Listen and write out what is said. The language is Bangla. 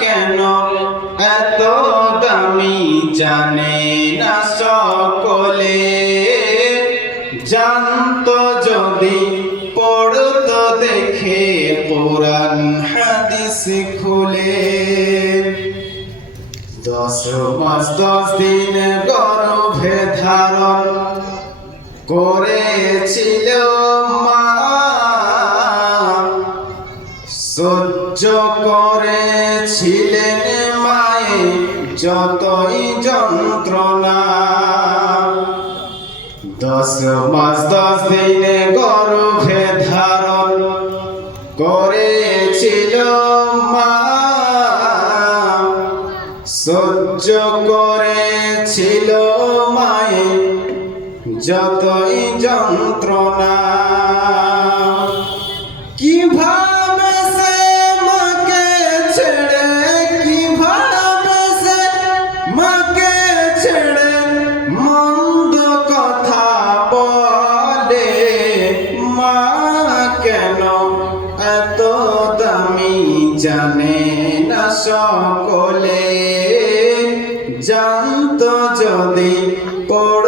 কেন এত দামি জানে না সকলে? জানতো যদি পড়তো দেখে পুরান হাদিস খুলে। দশ মাস, দশ দিন গর্ভে ধারণ করেছিল মা। সহ্য করেছিলেন মায়ে যতই যন্ত্রণা। দশ মাস, দশ দিনে গর্ভে সহ্য করেছিল মায়ে যতই যন্ত্রণা। কীভাবে জানে না সকলে জানত যদি পড়তো